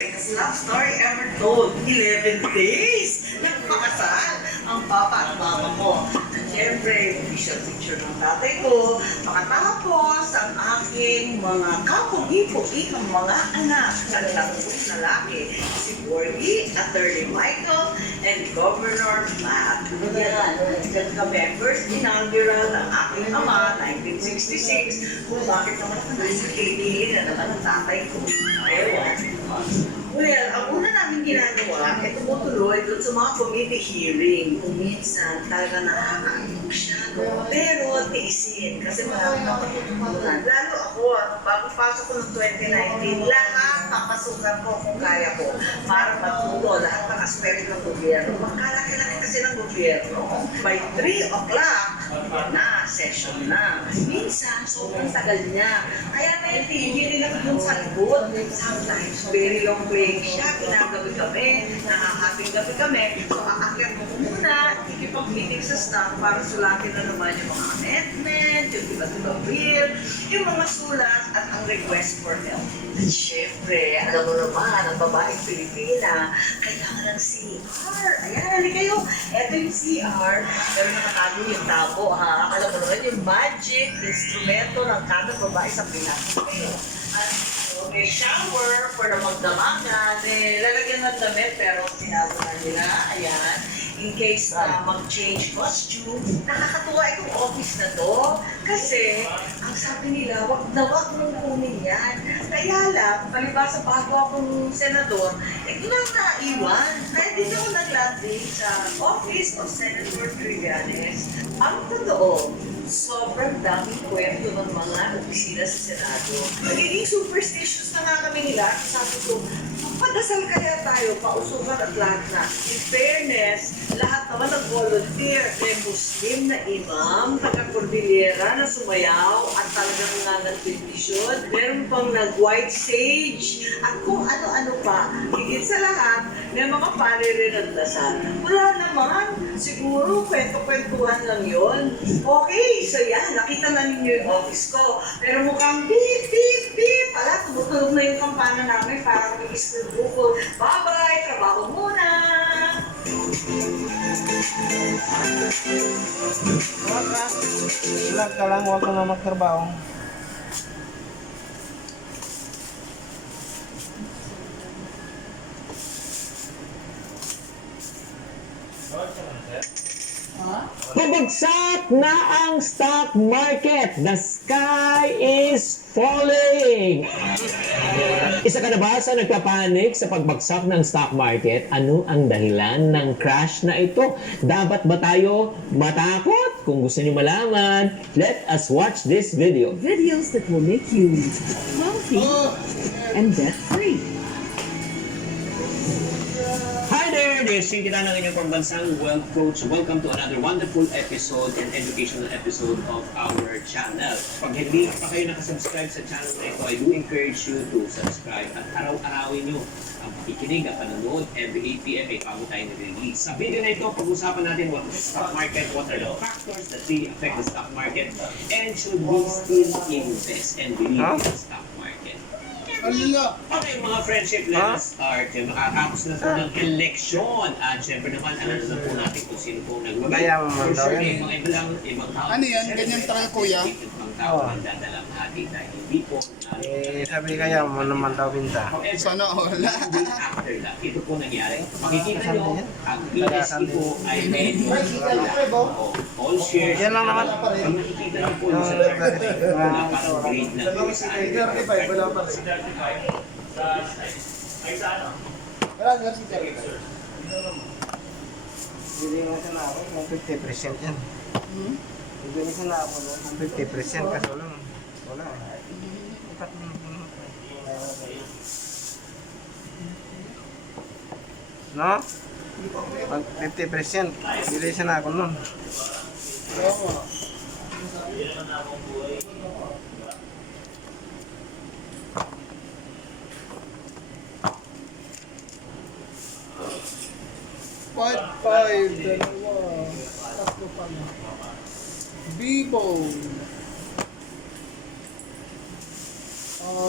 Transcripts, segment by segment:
Love story ever told. 11 days. Nagpakasal ang papa at mama ko. At syempre, official picture ng tatay ko. Makatapos ang aking mga kapugi-pugi ng mga anak. Ang tatlong lalaki. Si Borgie, Attorney Michael, and Governor Matt. Yan. Diyan kami. First inaugural ng aking ama, 1966. Kung bakit naman nasa KDA na naman ang tatay ko. Ewan. Well, ang una namin ginagawa ay tumutuloy doon sa mga committee hearing. Kung minsan talaga nakakaantok siya, no? Pero tiisin kasi marami na patutunan. Lalo ako, bago pasok ko ng 2019, lahat papasukan ko kung kaya ko para matuto lahat ng aspect ng gobyerno. Magkalaki-laki kasi ng gobyerno. By 3 o'clock, na, session na. Minsan, sobrang tagal niya. Kaya may TV rin ako dun sa likod. Sometimes, very long break siya. Pinagabi kami, nakahating gabi kami. So, aakyat ko muna, ikipag-meeting sa staff para sulatin na naman yung mga amendment, yung iba-iba bill, yung mga sulat at ang request for help. At syempre, alam mo naman, ang babaeng Pilipina, kailangan ng CR. Ayan, halika kayo. Ito yung CR. Pero nakatago yung tabo, ha? Alam mo naman, yung magic instrumento ng kada babae sa Pinas. At may shower for na magdamagan. Lalagyan ng damit, pero sinabi na nila, ayan, in case mag-change costume. Nakakatuwa itong office na to. Kasi, ang sabi nila, wag na wag mong kunin yan. Kaya lang, palibasa bago akong senador, lang naiwan. Kaya dito ako nag-landing sa office of Senator Trillanes. Ang totoo, sobrang daming kwento ng mga opisina sa Senado. Nagiging superstitious na nga kami nila. Sabi ko, magpadasal kaya tayo, pausukan at lahat na. In fairness, lahat naman nag-volunteer. May Muslim na imam, taga-Cordillera na sumayaw at talagang nga nag-petition. Meron pang nag-white sage at kung ano-ano pa. Higit sa lahat, may mga panirin at dasal. Wala naman. Siguro, kwento-kwentuhan lang yon. Okay, so yan, nakita na ninyo yung office ko. Pero mukhang beep, beep, beep. Pala, tumutulog na yung kampana namin para mag-isip bukol. Bye-bye, trabaho muna! Vlog ka lang, huwag ka na magtrabaho. Bumagsak na ang stock market. The sky is falling. Isa ka na ba sa nagpapanik sa pagbagsak ng stock market? Ano ang dahilan ng crash na ito? Dapat ba tayo matakot? Kung gusto niyo malaman, let us watch this video. Videos that will make you wealthy and debt-free. Hi there! This is kita ng inyong pambansang wealth coach. Welcome to another wonderful episode and educational episode of our channel. Pag hindi pa kayo nakasubscribe sa channel na ito, I do encourage you to subscribe at araw-arawin nyo ang pakikinig at panonood every 8 p.m. ay bago tayo nire-release. Sa video na ito, pag-usapan natin what is the stock market, what are the factors that really affect the stock market, and should we still invest and believe in the stock market. Okay, mga friendship, let us start. Makakapos na po ng eleksyon. At syempre naman, alam na po natin kung sino po nag-win. Kaya mo man daw Sure, yan. mga ibang tao. Ano yan? Ganyan talaga, kuya? Ibang tao ang dadalang hati dahil hindi po. Sabi kaya mo naman daw binta. However, Sana all. hindi after that, ito po nangyari. Makikita nyo, ang ESG po ay medyo all shares. Yan lang naman. Ang nakikita nyo po sa chart, wala parang grade na po sa atin. Bibigyan na ako ng 50% yan. Bibigyan na ako ng 50% kaso lang. Wala. No? Pag 50%, bilisan na ako nun. Five, dalawa, tatlo pa na. Bibo.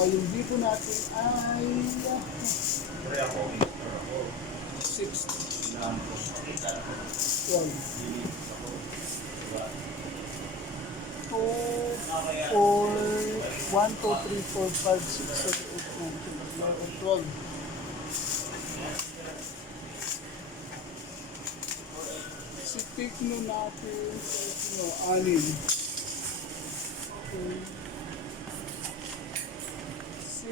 Yung bibo natin ay 12. 2, 4, 1, 2, 3, 4, 5, 6, 7, 8, 9, 10, 11, 12. Si Tikno natin, Tikno, 6. Okay. Si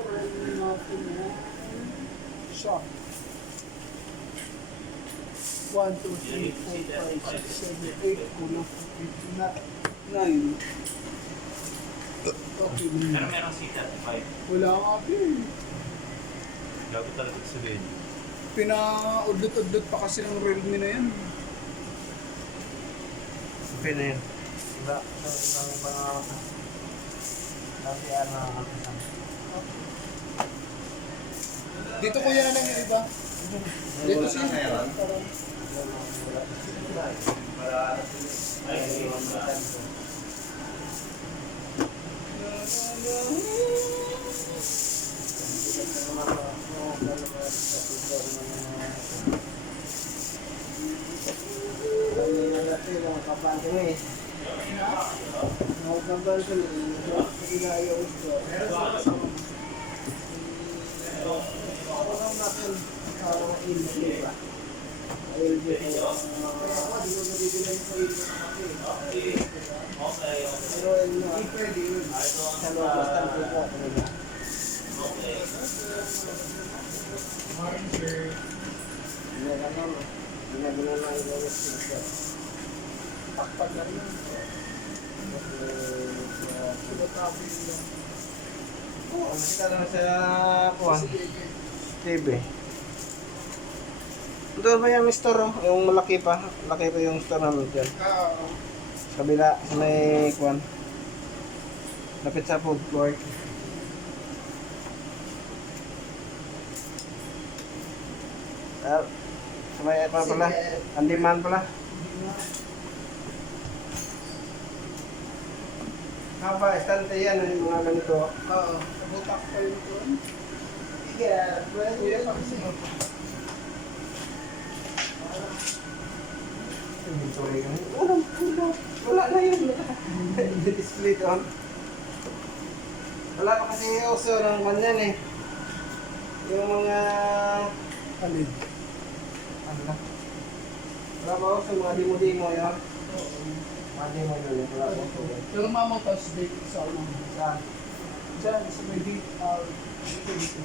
Ren natin yan, siya. 1, 2, 3, 4, 5, 6, 7, 8, kulang 9. Okay, Pero merong seat at 5. wala nga din. Gabi talaga sabihin. Pinaudlot-udlot pa kasi ng Realme na yan. Okay na yun. Iba, ibang mga dati Dito kuya na lang yung iba. Dito siya. Kita lang sa kuwan. TV. Doon ba yung store? Oh? Yung malaki pa. Malaki pa yung store namin dyan. Sa kabila, sa may kuwan. Lapit sa food court. Sa may apa pala? Andiman pala. Haba, estante yan. Yung mga ganito. Oo. Nabutak pa yun doon. Yeah, Kuya, kasi inventory ka. Wala na yun. Display doon. Wala pa kasi uso ng kanyan eh. Yung mga... alin. Ano na? Wala pa uso, mga demo-demo yun. Mga demo yun. Wala pa uso. Pero mamotas date sa ano. Saan? Diyan, sa may date, dito.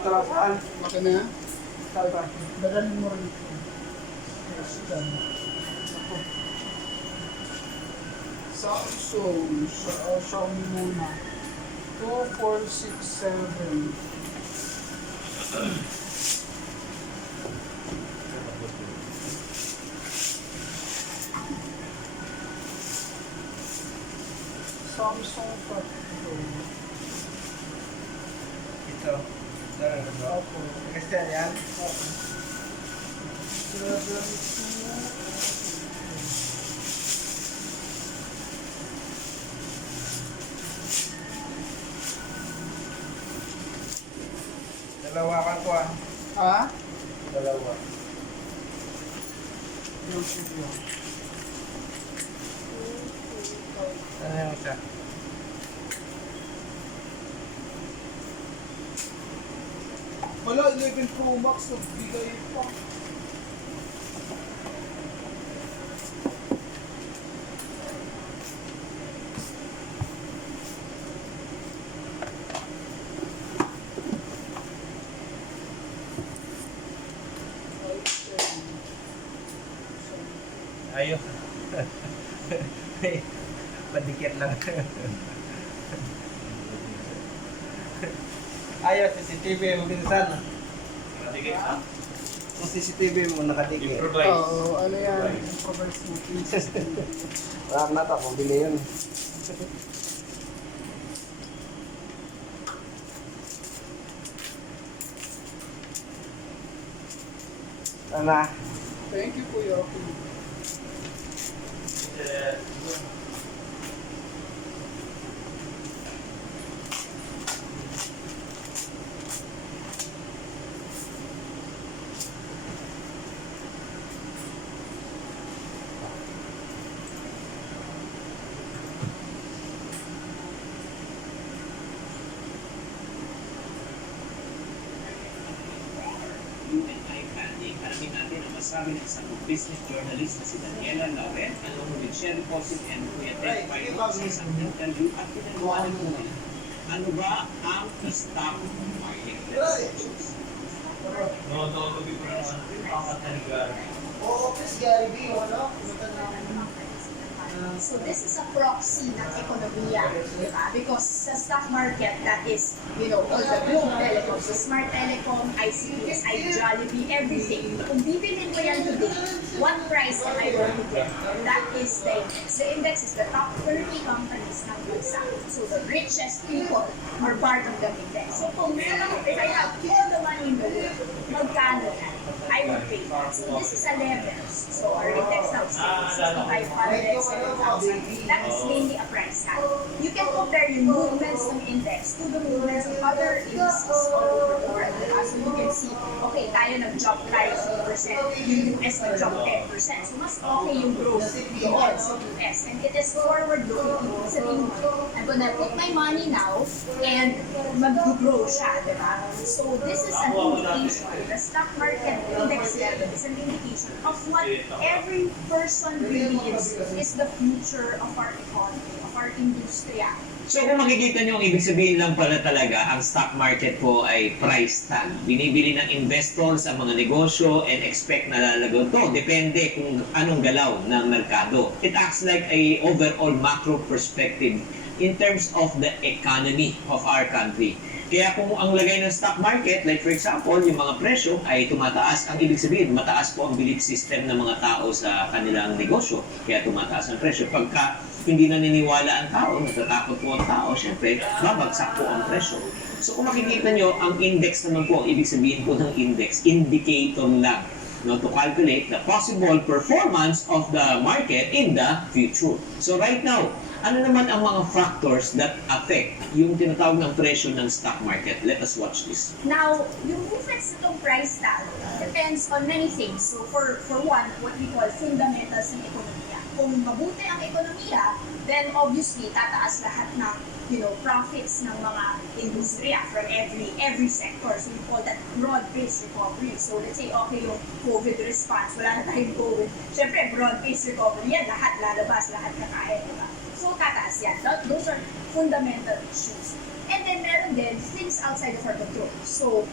Tara saan? Maka na. Saan ba? Dadalhin mo rin ito. Yes, dyan. Ako. Samsung, Xiaomi muna. 2467. Samsung Factor. Ito. Darang ka ba? Opo. Christian yan? Opo. 72. Dalawa ka ko ah. Ha? Dalawa. Yung video. Ano yung isa? Wala, 11 Pro Max, nagbigay pa. Ayun. Padikit lang. Ayaw, CCTV mo pinsan. Natigay ka? Yung CCTV mo nakadikit. Improvise. Oo, ano yan? Improvise natin system. Wala na ito, pambili yun. Sana. Thank you, Kuya. Alamin natin ang masabi ng isang business journalist na si Daniela Lauren along with Sherry Posip and Kuya Ted Paino sa isang interview at pinagawanan mo nila. Ano ba ang stock market transactions? No, to be honest, apat na lugar. Oo, please, Gary B, ano? Pumunta na So this is a proxy ng ekonomiya, di ba? Because sa stock market, that is, all the Globe Telecom, so Smart Telecom, ICPS, iJollibee, everything. Kung bibilin mo yan today, what price am I going to get? That is the index. The index is the top 30 companies ng bansa. So the richest people are part of the index. So kung if I have all the money in the world, magkano yan? I would pay that. So this is a levels. So our index now is 6,500, 7,000. That is mainly a price tag. You can compare yung movements ng index to the movements of other indices all over the world. So you can see, okay, tayo nag-jump tayo 3%, yung US nag-jump 10%. So mas okay yung growth doon sa US. And it is forward-looking. Sabihin mo, I'm gonna put my money now and mag-grow siya, di ba? So this is an indication. The stock market index level is an indication of what every person believes is the future of our economy, of our industriya. So kung makikita nyo, ang ibig sabihin lang pala talaga, ang stock market po ay price tag. Binibili ng investors ang mga negosyo and expect na lalago to. Depende kung anong galaw ng merkado. It acts like a overall macro perspective in terms of the economy of our country. Kaya kung ang lagay ng stock market, like for example, yung mga presyo ay tumataas, ang ibig sabihin, mataas po ang belief system ng mga tao sa kanilang negosyo. Kaya tumataas ang presyo. Pagka hindi naniniwala ang tao, natatakot po ang tao, syempre, babagsak po ang presyo. So kung makikita nyo, ang index naman po, ibig sabihin po ng index, indicator lang, to calculate the possible performance of the market in the future. So right now, ano naman ang mga factors that affect yung tinatawag ng presyo ng stock market? Let us watch this. Now, yung movements nitong price tag depends on many things. So for one, what we call fundamentals ng ekonomiya. Kung mabuti ang ekonomiya, then obviously tataas lahat ng profits ng mga industriya from every sector. So we call that broad-based recovery. So let's say, okay, yung COVID response, wala na tayong COVID. Siyempre, broad-based recovery yan, lahat lalabas, lahat kakain, diba? So tataas yan. Those are fundamental issues. And then meron din things outside of our control. So,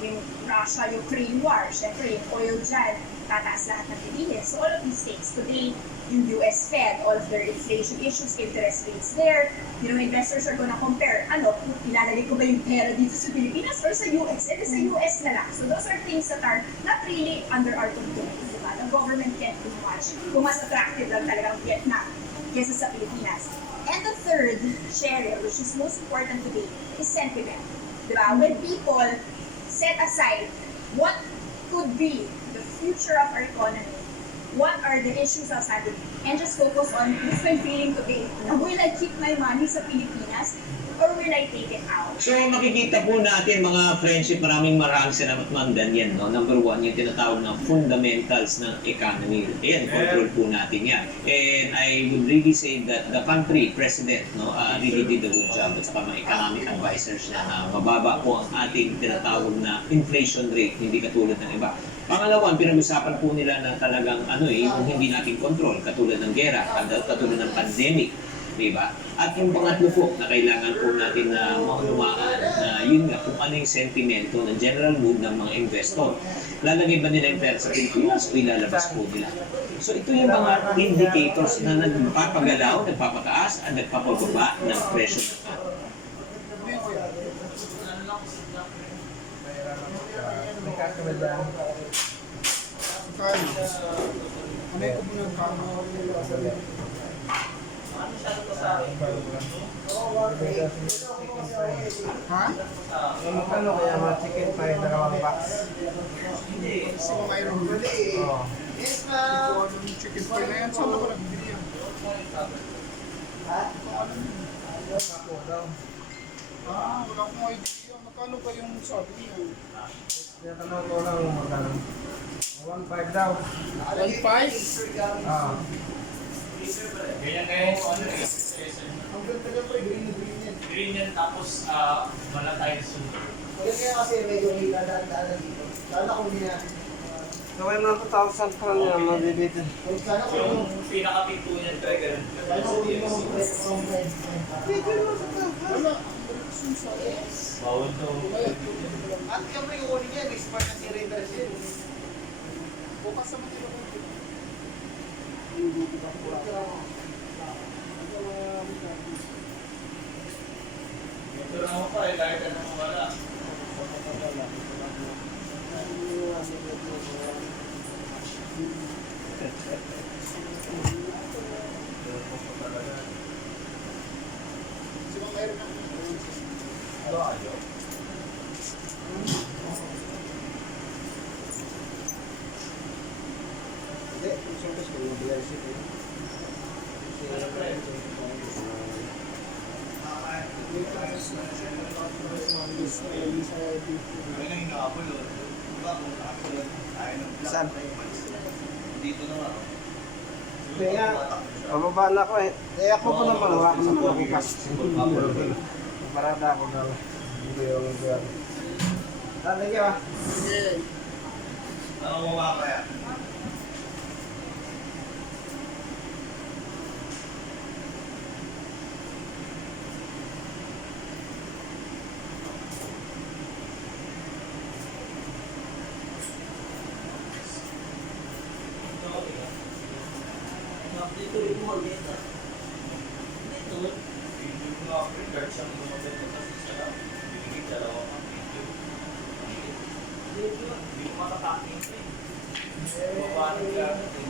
yung Russia-Ukraine war, syempre yung oil dyan, tataas lahat ng bilihin. So all of these things, today, yung US Fed, all of their inflation issues, interest rates there, investors are gonna compare, ilalagay ko ba yung pera dito sa Pilipinas or sa US? And sa US na lang. So those are things that are not really under our control. Diba? The government can't do much. Kung mas attractive lang talagang Vietnam kesa sa Pilipinas. And the third, share, which is most important today, is sentiment. Diba? When people set aside what could be the future of our economy, what are the issues outstanding, and just focus on this my feeling today. Will I keep my money sa Pilipinas or will I take it out? So makikita po natin mga friendship, maraming salamat Ma'am Daniel. Number one, yung tinatawag na fundamentals ng economy. Ayan, control po natin yan. And I would really say that the country president really did a good job at saka mga economic advisors na mababa po ang ating tinatawag na inflation rate, hindi katulad ng iba. Pangalawa, pinag-usapan po nila na talagang yung hindi natin control, katulad ng gera, katulad ng pandemic. Diba? At yung pangatlo po na kailangan po natin na maunawaan na yun nga kung ano yung sentimento ng general mood ng mga investor. Lalagay ba nila yung pera sa Pilipinas o ilalabas po nila? So ito yung mga indicators na nagpapagalaw, nagpapataas at nagpapababa ng presyo ng tao. Ha? Ano kaya mga chicken pie, dalawang box? So, mayroon. Oo. Yes, ma'am. Chicken pie na yan. Saan ako nagbili yan? Ha? Ako daw. Wala akong idea. Magkano ba yung sabi niyo? Tinatanong ko lang kung magkano. 1.5 daw. 1.5? Ah. Ganyan ngayon, ano eh. Ang ganda niya pre, green yan. Green yan, tapos malatay sunod. Kaya kasi medyo hila-daan dito. Sana kung hindi natin. Gawin mo ng 2,000 pa niya, mabibitin. Sana kung Yung pinaka-pinto niyan, kaya ganun. Sana kung hindi mo pwede mo sa Wala. Ang size. Bawal daw. At kami kukunin niya, may smart na si Raiders yun. Bukas sa mga tilo ko. Ito na ako pa, kahit anong wala. Sino mayroon ng Ano ayaw? Hindi, kung service ko yung BRC ko. Kami na hinahabol yun. Diba kung nakasunod tayo ng black Saan? dito na nga. Kaya, pababa na ako eh. Kaya ako pa naman, wala ko naman bukas. Parada ako daw. Hindi ako nag-buwan. Thank you ah. Ano mo ba kaya? Dito rin mo, dito. Dito. Yung mga pre-guard siyang lumabit na kasi siya. Binigay dalawa kang video. Hindi ko matataking eh. Babae gamit eh.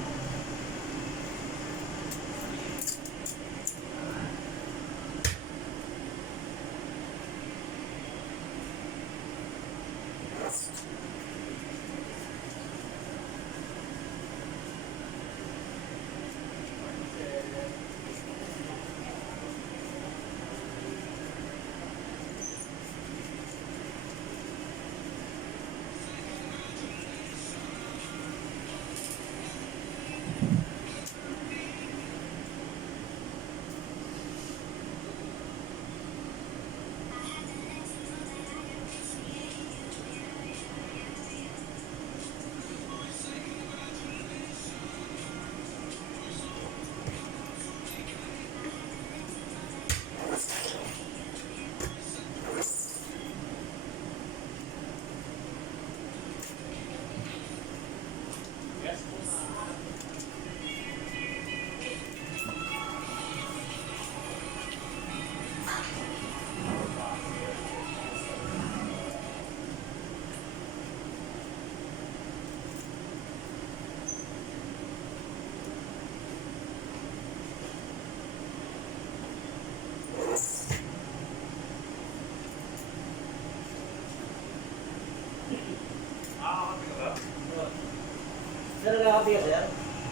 Saan nakakapiyas yan?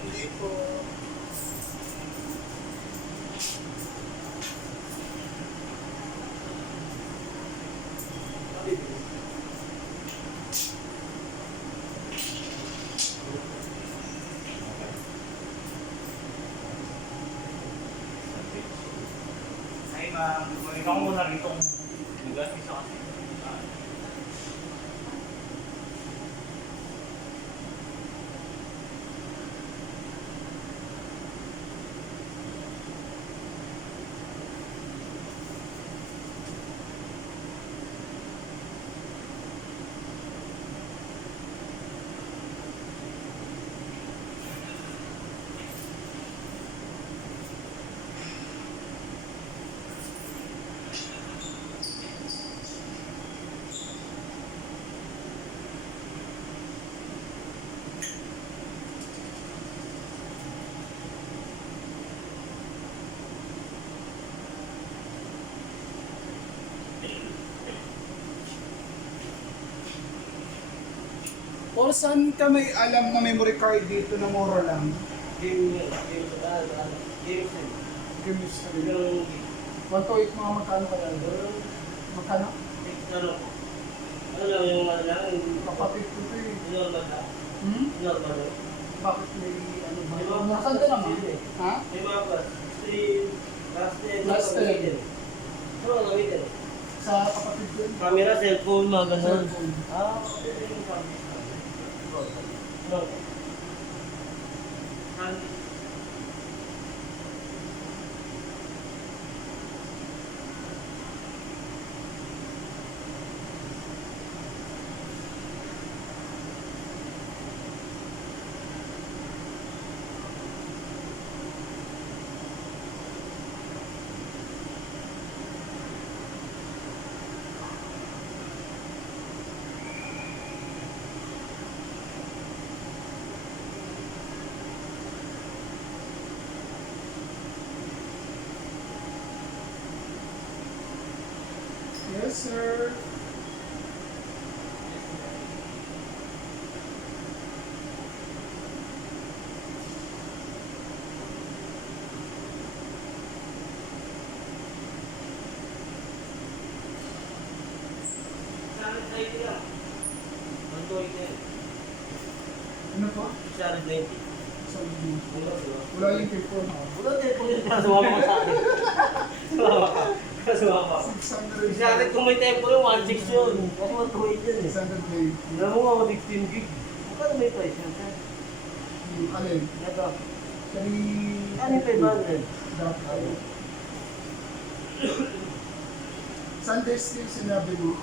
Hindi po. Ay, ikaw muna rito kung lugar. Isa kasi. Or saan ka may alam na memory card dito na mura lang? Chemistry. 1 to 8 mga magkano kaya? Magkano? Kapatid ko ito eh. Bakit may ano ba? Nasaan ka naman? Ha? Last 10. Sa kapatid ko yun. Camera, cellphone, mga ganun. Cellphone. Yes, sir. Ano po? Sa wala yung telephone ha? Sumama ko sa akin. Sumama ka. 600. Isa kung may tempo yung 1.6 yun. Kasi 1.2 yun eh. 600 Alam mo nga, 16 gig. Magkano may price yun, sir? alin? Ito. Kani... Ano yung 500? Dapat. Sunday still sinabi mo?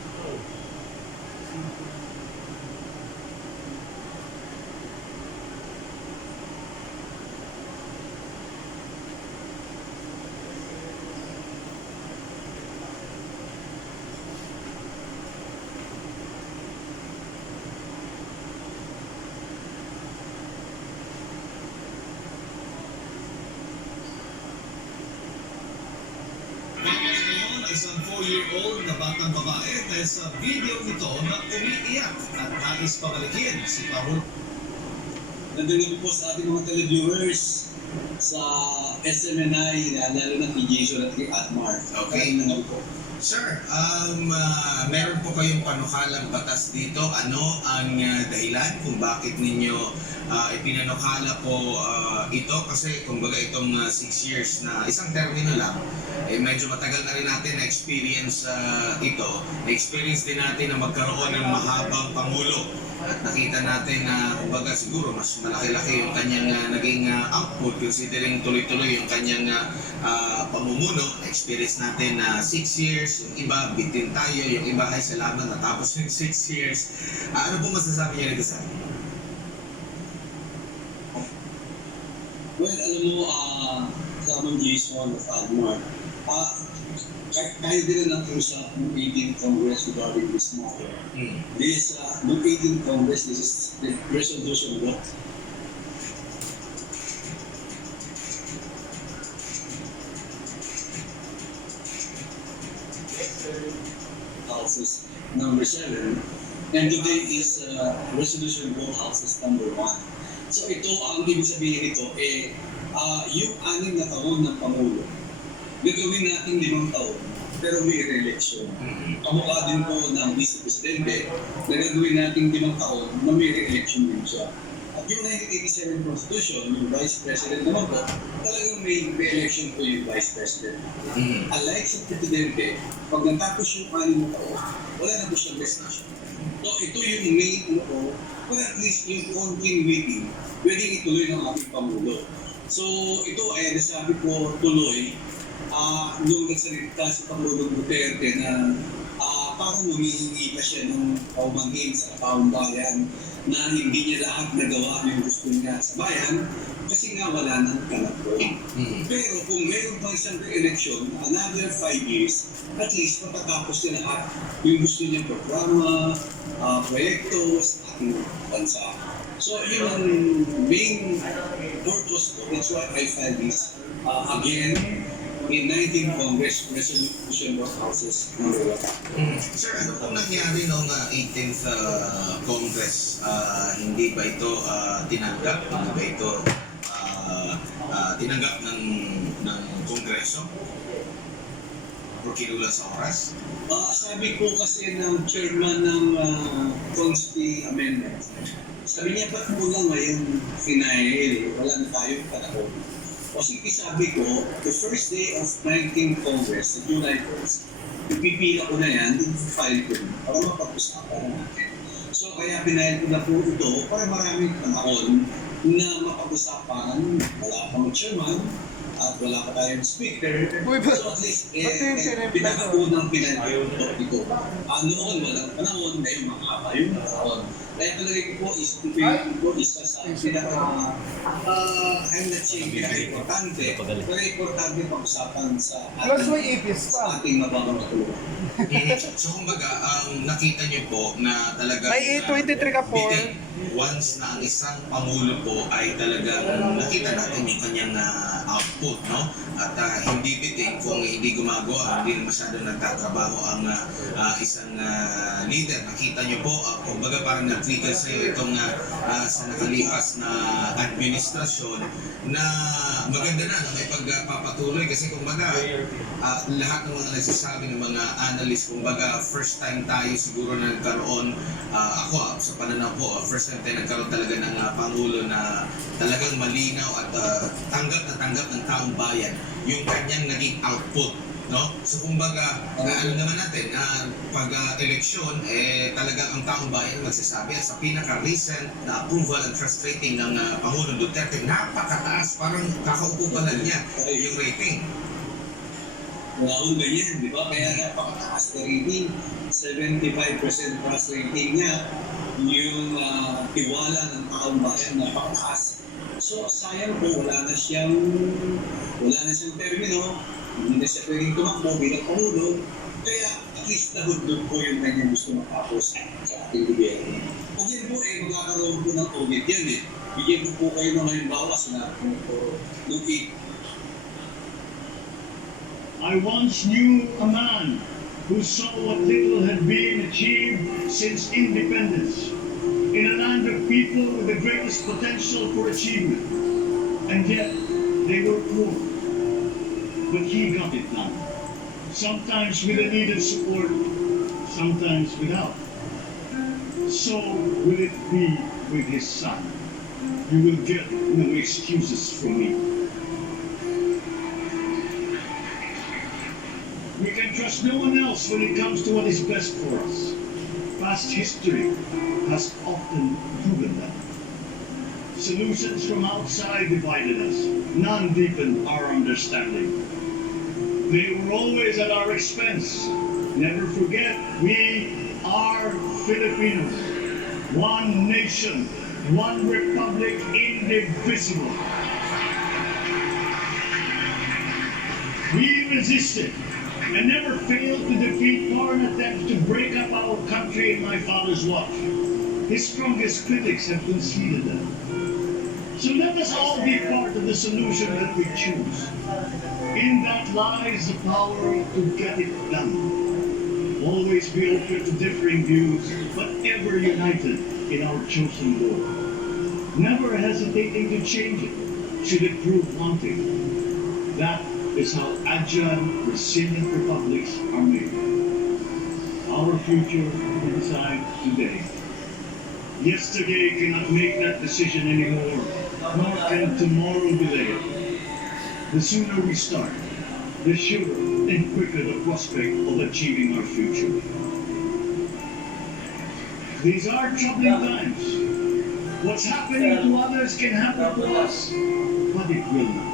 Ngayon, isang 4-year-old na batang babae dahil sa video nito na umiiyak at nais pabalikin si Parul. Nandun po sa ating mga televiewers sa SMNI, lalo na kay Jason at kay Atmar. Okay. Naman po. Sir, meron po kayong panukalang batas dito. Ano ang dahilan kung bakit ninyo ipinanukala po ito? Kasi kumbaga itong 6 years na isang termino lang, medyo matagal na rin natin na experience ito. Na-experience din natin na magkaroon ng mahabang pangulo. At nakita natin na kumbaga siguro mas malaki-laki yung kanyang naging output considering tuloy-tuloy yung kanyang pamumuno. Experience natin na 6 years, yung iba bitin tayo, yung iba ay salamat natapos yung 6 years. Ano po masasabi niya nito sa akin? Well, alam mo, kasama Jason at Atmar, tayo din na natin ng 18th Congress regarding this matter. This, the 18th Congress, this is the resolution what? Houses number 7, and today is resolution vote houses number 1. So ito, ang ibig sabihin nito, yung 6 na taon ng Pangulo, gagawin natin 5 taon, pero may re-election. Kamukha din po ng Vice Presidente, na gagawin natin 5 taon na may re-election din siya. At yung 1987 Constitution, yung Vice President naman po, talagang may re-election po yung Vice President. Unlike sa Presidente, pag natapos yung 6 na taon, wala na po siyang resignation. So ito yung main kung at least yung continuity, pwedeng ituloy ng ating Pangulo. So ito ay nasabi ko tuloy, nung nagsalita si Pangulong Duterte na parang humihingi pa siya ng paumanhin sa kataong bayan na hindi niya lahat nagawa yung gusto niya sa bayan kasi nga wala nang kalapon. Pero kung mayroon pang isang re-election, another 5 years, at least matatapos niya lahat yung gusto niyang programa, proyekto sa ating bansa. So yun ang main purpose ko. That's why I filed this again in 19th Congress Resolution of Houses number 1. Sir, ano pong nangyari noong 18th Congress? Hindi ba ito tinanggap? Hindi ba ito tinanggap ng Kongreso? O kinula sa oras? Sabi ko kasi ng chairman ng Constitution Amendment, sabi niya, ba't mo lang ngayon final? Wala na tayong panahon. O sige, sabi ko, the first day of 19th Congress, sa July 1st, ipipila ko na yan, i-file ko para mapag-usapan natin. So kaya pinahil ko na po ito para maraming panahon na mapag-usapan, wala pang chairman, at wala pa tayong speaker. So at least, pinakaunang pinahil ko ito. Noon, walang panahon, ngayon makakapa yung panahon. Kaya palagay ko po, isa sa pinaka, I'm not saying pinaka-importante, pero importante pag-usapan sa ating mapapatulungan. So kumbaga, nakita niyo po na talaga May 823 ka po. once na ang isang pangulo po ay talagang nakita natin yung kanyang output, no? At hindi biting kung hindi gumagawa, hindi masyado nagtatrabaho ang isang leader. Nakita niyo po, kumbaga parang nag-trigger sa'yo itong sa nakalipas na administrasyon na maganda na may pagpapatuloy kasi kumbaga lahat ng mga nagsasabi ng mga analyst, kumbaga first time tayo siguro na nagkaroon, ako sa pananaw ko, first time tayo nagkaroon talaga ng Pangulo na talagang malinaw at tanggap ng taong bayan yung kanyang naging output, no? So kumbaga, ano naman natin, pag eleksyon, talagang ang taong bayan magsasabi at sa pinaka-recent na approval and trust rating ng Pangulong Duterte, napakataas, parang kakaupo pa lang niya yung rating. Wala akong ganyan, di ba? Kaya napakataas na rating, 75% plus rating niya, yung tiwala ng taong bayan napakataas. So sayang po, wala na siyang termino, hindi na siya pwedeng tumakbo bilang Pangulo, kaya at least nahudlog po yung kanyang gusto matapos sa ating gobyerno. Kung yan po magkakaroon po ng audit yan bigyan ko po kayo ng halimbawa sa noong I once knew a man who saw what little had been achieved since independence in a land of people with the greatest potential for achievement, and yet they were poor. But he got it done, sometimes with the needed support, sometimes without. So will it be with his son. You will get no excuses from me. We can trust no one else when it comes to what is best for us. Past history has often proven that. Solutions from outside divided us. None deepened our understanding. They were always at our expense. Never forget, we are Filipinos. One nation, one republic, indivisible. We resisted and never failed to defeat foreign attempts to break up our country in my father's watch. His strongest critics have conceded that. So let us all be part of the solution that we choose. In that lies the power to get it done. Always be open to differing views, but ever united in our chosen goal. Never hesitating to change it, should it prove wanting. That is how agile, resilient republics are made. Our future we decide today. Yesterday cannot make that decision anymore, nor can tomorrow delay it. The sooner we start, the surer and quicker the prospect of achieving our future. These are troubling times. What's happening to others can happen to us, but it will not.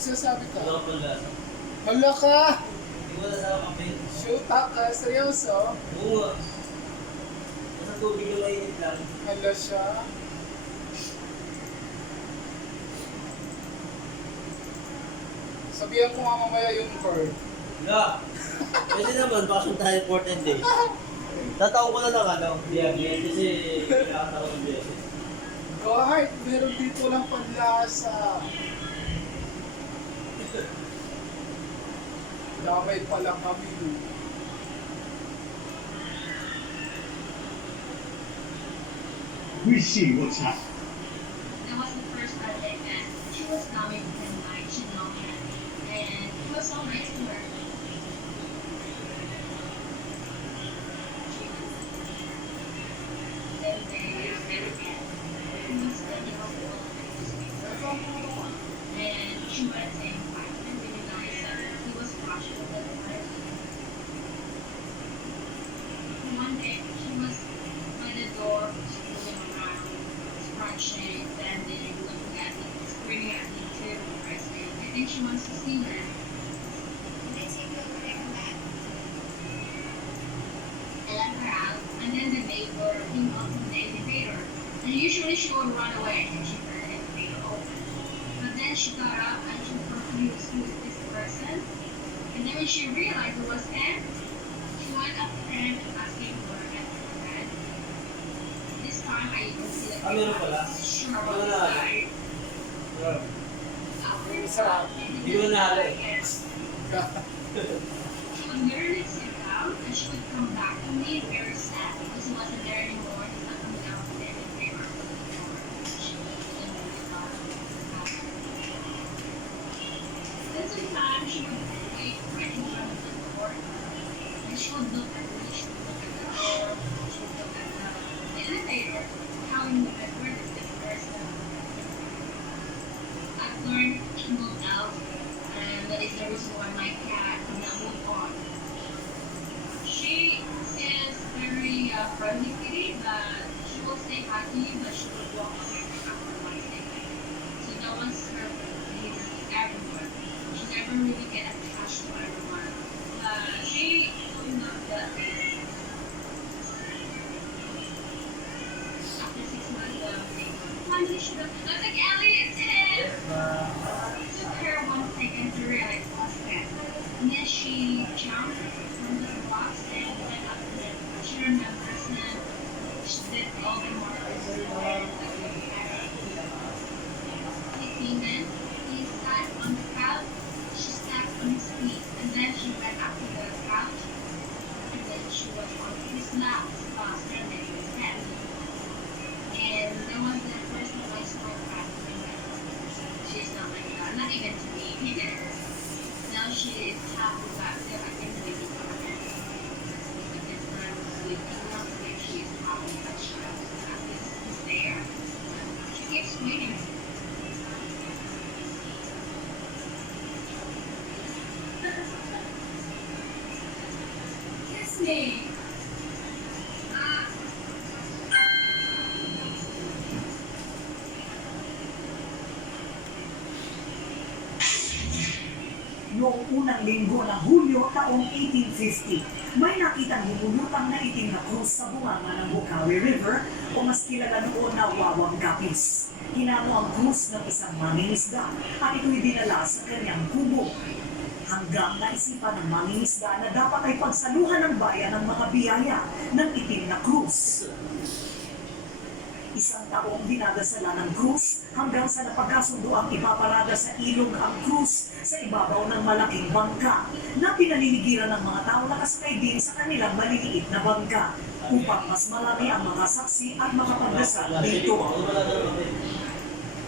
Sasabi ka? Hala ka! Shoot up ka? Seryoso? Oo. Nasa tubig yung mainit lang. Hala siya? Sabihan ko nga mamaya yung card. Wala. Kasi naman, bakit tayo 14 days? Tataon ko na lang kasi kailangan ako ng beses. Kahit meron dito lang panlasa. Damay pa lang kami. We see what's happening. That was the first time I met. She was coming from my she went saying hi and realized that he was watching the time. One day, she was by the door, moving around, scratching, bending, looking at me, screaming at me too. I said, I think she wants to see me. I let her out, and then the neighbor came up from the elevator. And usually she would run away if she heard the elevator open. But then she got up and she confused who is this person. And then when she realized it was Anne, she went up to Anne and asking for her friend. This time I even see that meron pala? sure about Wala this na. guy. Sarap. Hindi mo nahalo eh. She would literally sit down and she would come back to me very sad because he wasn't there anymore. He's not coming out of the elevator. She didn't really thought it was happening. Then sometimes she would wait right in front of the door and she would look at me, she would look at the door, she would look at the elevator, telling me that where is this person? I've learned to move out, and that is the reason why my cat cannot move on. She is very friendly kitty, but she will say hi to you, but she will walk away after one second. So that was her behavior with everyone. She never really get attached to everyone. She opened up the after 6 months, finally she got, I was like, Ellie, it's it! It took her 1 second to realize it was that. And then she jumped from the box and went up to it. She remembers and she did all the markers. He came in, he sat on the couch, she sat on his feet, and then she went up to the couch, and then she was on his lap, standing with his head. And that was the first time I saw her back. She's not like that, not even to me. Now she is happy back there. I can really tell her. But this time, we cannot say she is happy that she is there. She keeps waiting. Kiss me. Noong unang linggo ng Hulyo taong 1850, may nakitang lumulutang na itim na krus sa bunganga ng Bukawi River o mas kilala noon na Wawang Gapis. Hinamo ang krus ng isang mangingisda at ito'y dinala sa kanyang kubo. Hanggang naisipan ng mangingisda na dapat ay pagsaluhan ng bayan ng mga biyaya ng itim na krus. Isang taong dinadasala ng krus hanggang sa napagkasundo ang ipaparada sa ilog ang krus sa ibabaw ng malaking bangka na pinaliligiran ng mga tao nakasakay din sa kanilang maliliit na bangka upang mas marami ang mga saksi at makapagdasal dito.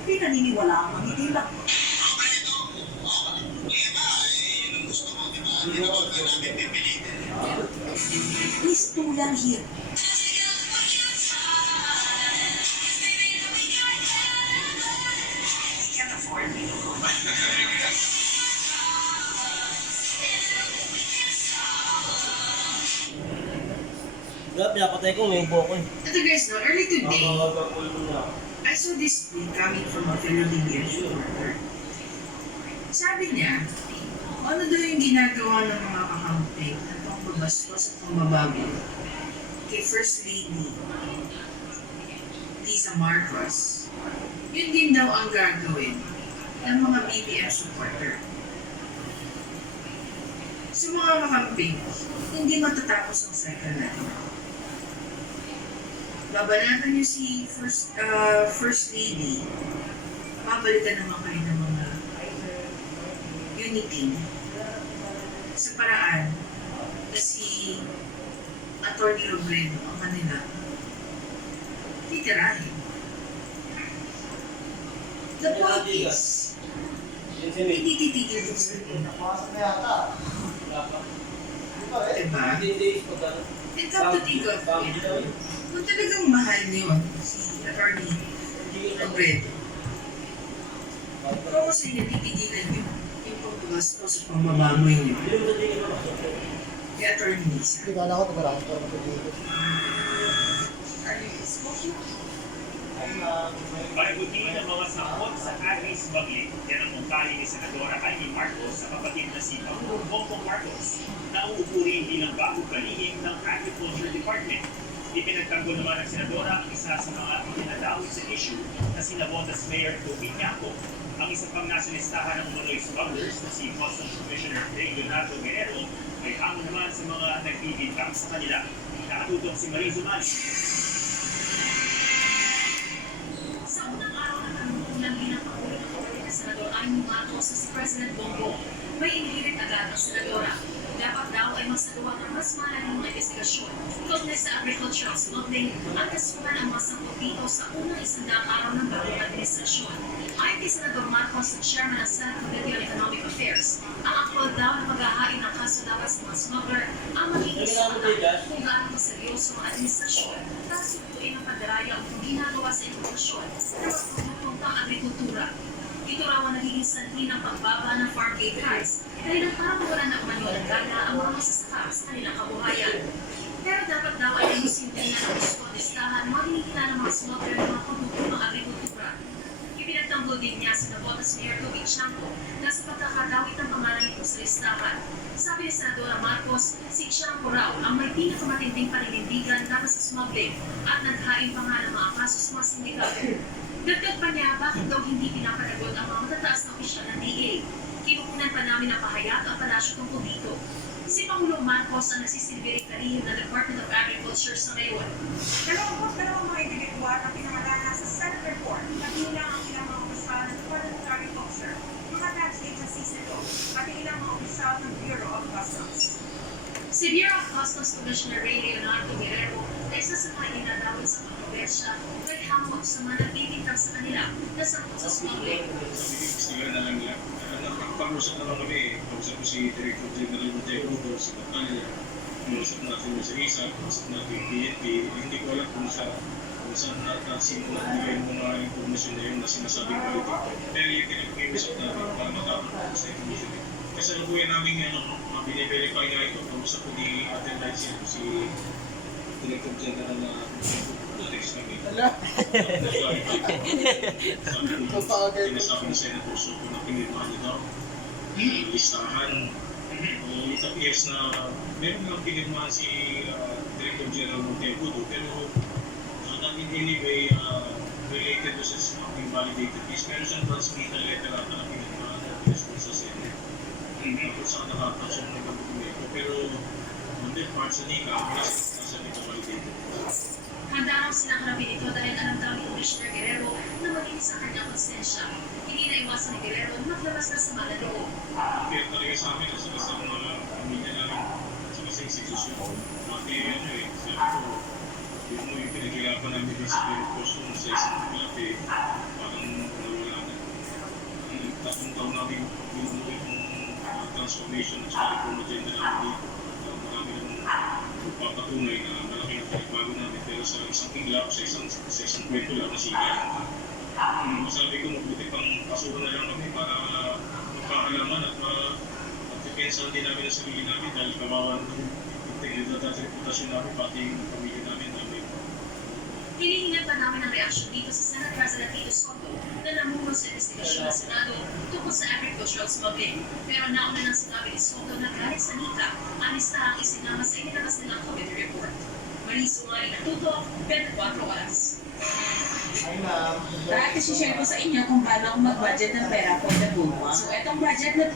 Pinaniniwala ang mga itilak. Please tulang here. Dapat pinapatay ko, may ubo ko eh. Ito guys, no, early today, I saw this tweet coming from a fellow Lilingon supporter. Sabi niya, ano daw yung ginagawa ng mga kakampi na pangbabastos at pangbabago kay First Lady Lisa Marcos. Yun din daw ang gagawin ng mga BBM supporter. Sa mga kakampi, hindi matatapos ang cycle natin. Babanatan niyo si First Lady, mabalitan naman kayo ng mga unity sa paraan na si Atty. Robredo ang kanila titirahin. The point is, hindi titigil din sa diba? And come to think of it, kung talagang mahal niyo si Atty. Robredo, Pero kasi nagtitigilan yung pagbugas ko sa pamabangoy niyo. Kaya attorney Lisa. Hindi kala ko taga pero matutulog. Are you smoking? Paibutin ang mga sakot sa agri-smuggling. Yan ang ugali ni Senadora Amy Marcos sa kapatid na si Pangulong Bongbong Marcos na uupuri bilang bagong kalihim ng Agriculture Department. Ipinagtanggol naman ng Senadora ang isa sa mga itinadawit sa issue na si Navotas Mayor Toby Kang. Ang isa pang nasa listahan ng umunoy smugglers na si Customs Commissioner Leonardo Guerrero ay hamon naman sa mga nagbibintang sa kanila. Nakatutok si Marie Zumali. Sa unang araw ng panuntunan bilang Pangulo ng kapatid na Senador Amy Marcos sa si President Bongbong, may inihirit agad ang Senadora. Dapat daw ay magsagawa ng mas malalim na investigasyon kaugnay sa agricultural smuggling at kasuhan ang masangkot dito sa unang 100 araw ng bagong administrasyon. Ayon kay Senador Marcos, ang chairman ng Senate Committee on Economic Affairs, ang aktwal daw na paghahain ng kaso laban sa mga smuggler ang magiging sumunod kung gaano kaseryoso ang administrasyon para sukuin ang pagdaraya o kung ginagawa sa importasyon na magpaputong pang agrikultura. Ito raw ang nagiging sanhi ng pagbaba ng farm gate price dahil ang parang wala na umano ng gana ang mga masasaka sa kanilang kabuhayan. Pero dapat daw ay ayusin din na ng gusto at listahan mga tinikita ng mga smuggler ng mga produkto ng agrikultura. Ipinagtanggol din niya sa Navotas Mayor Toby Kang na sa pagkakadawit ng pangalan nito sa listahan. Sabi ni Senadora Marcos, si Kang raw ang may pinakamatinding paninindigan laban sa smuggling at naghain pa nga ng mga kaso sa mga sindikato. Dagdag pa niya, bakit daw hindi pinapanagot ang mga matataas na opisyal ng DA? Kinukunan pa namin ang pahayag ang palasyo tungkol dito. Si Pangulong Marcos ang nagsisilbi rin kalihim ng Department of Agriculture sa ngayon. Dalawang mga individual ang pinangalala sa Senate report na bilang ang ilang mga opisyal ng Department of Agriculture, mga tax agencies nito, at ilang mga opisyal ng Bureau of Customs. Si Bureau of Customs Commissioner Leonardo Guerrero na isa sa mga inadawit sa kontrobersya ay hamon sa mga nagbibintang sa kanila na sangkot sa smuggling. Istigan na lang yan. Nakapag-usap na lang kami. Pag-usap ko si Director General Mateo, si Batalla. Pag-usap natin sa isa, pag-usap natin yung PNP. Hindi ko alam kung saan sino nagbigay mo mga informasyon na yun na sinasabing quality. Pero yung pinag-usap natin para matapos sa information. Kasi ano po yan namin bine-verify nga ito. Pag-usap ko ni Aten Lights yan, si Director General na next kami. Sinasabi na Senator Soto na pinirmahan niya daw. Listahan. It appears na meron nga pinirmahan si Director General Montego pero not in any way related to sa smuggling validated case. Meron siyang transmittal letter ata na pinirmahan na response sa Senate. Kung saan nakakasyon ng dokumento. Pero on that part sa NICA, nasa NICA validated. Handa raw silang harapin ito dahil alam daw ni Commissioner Guerrero na malinis sa kanyang konsensya. Hindi na iwasan ni Guerrero na maglabas na sa malaloo. Kaya talaga sa amin, sa isang pamilya namin, sa isang institusyon. Pati sabi ko, yung pinagkirapan namin din sa Pilipinos sa isang paglapi, parang nawala na. Tatong taon namin yung transformation at sa reform agenda namin dito. Marami ng papatunay na malaki ang pagbago namin pero sa isang iglap, sa isang kwento lang na siya. Sabi ko, mabuti pang kasuhan na lang kami para magpakalaman at depensahan din namin ang sarili namin dahil kawawan ng integridad at reputasyon namin pati yung pamilya namin. Hinihingan pa namin ang reaksyon dito sa Senate President Tito Soto na namuno sa investigasyon ng Senado tungkol sa agricultural smuggling. Pero nauna nang sinabi ni Soto na galit sa NICA ang listahang isinama sa inilabas nilang committee report. Mariso nga rin natuto, 24 oras. Dahil isi-share ko sa inyo kung paano ako mag-budget ng pera for the buwan. So, etong budget na